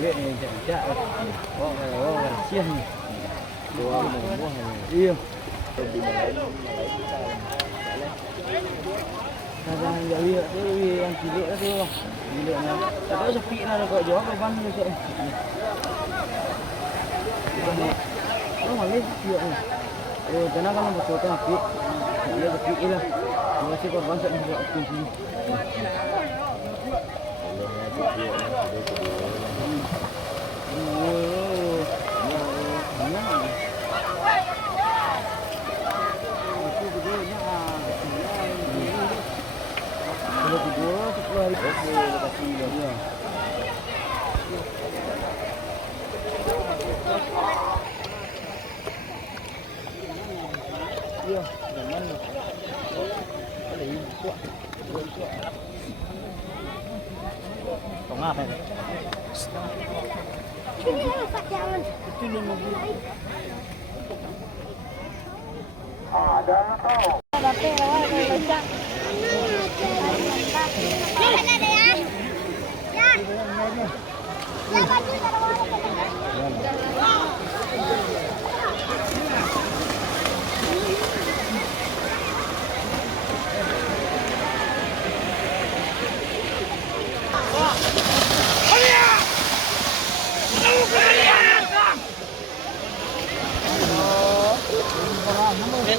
duit ni cak-cak. Oh, kasihan ni. Iya. Kadang enggak lihat tu yang cilik tu. Ciliknya. Ada sepi lah kau jawab beban besok. Oh, malih dia ni. Oh, jangan kalau betul tu api. Dia sepi lah. Dia sih korban tak bisa aktif ni. Tong apa ni? Ini apa jangan? Itu lu mobil. Dapat awak baca. Ya ada ya. Ya. Ya baju taruh.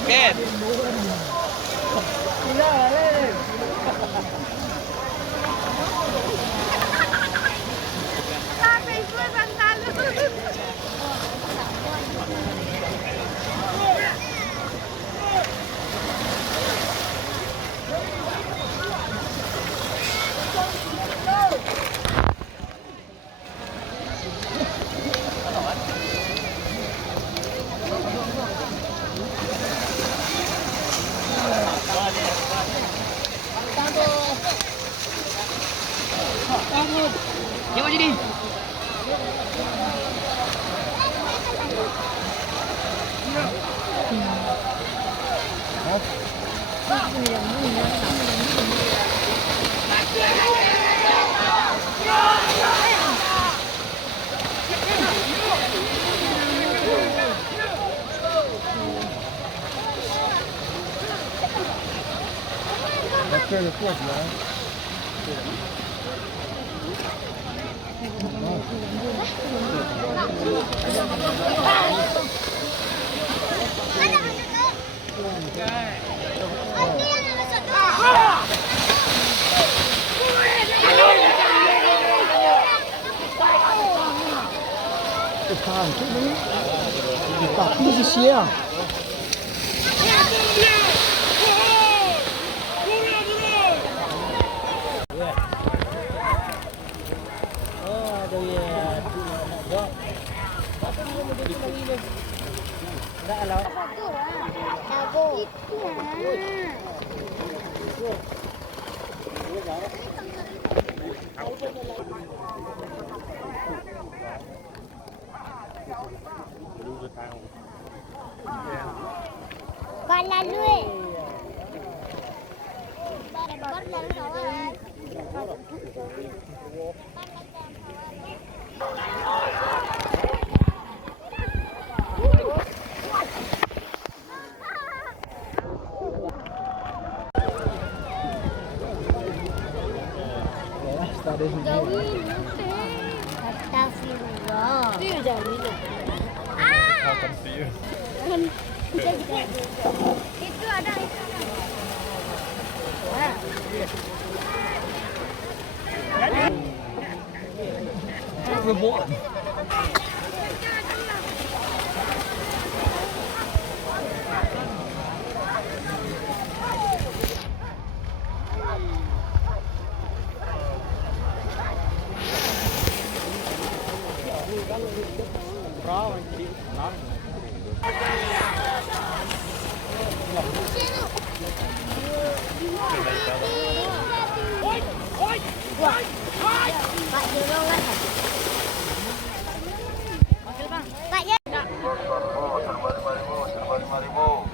Ket. Dia macam ni.这个过起来。这他这没打地是鞋啊。Kanan lui. Bot dan kawan. Astagfirullah. Itu jauh ni. Itu ada itu. Rebut. Pak Jurong kan? Oke bang. Pak ya. Serba 5.000.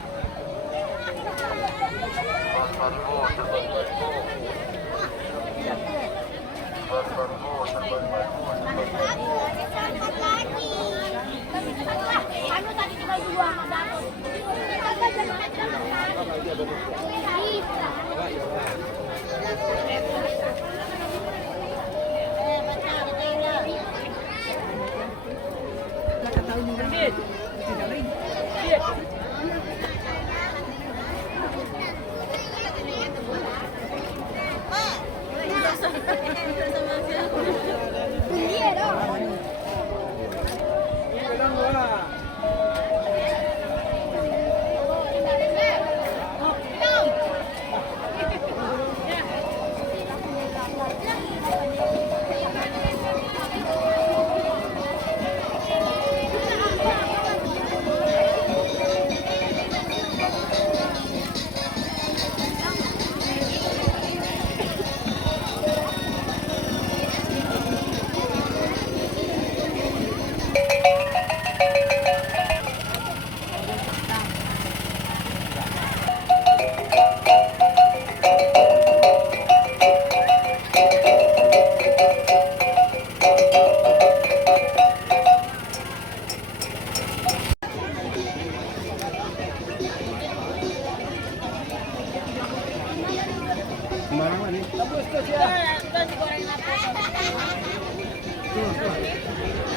Sembarangan nih. Bagus tuh ya. Itu digoreng apa? Tuh.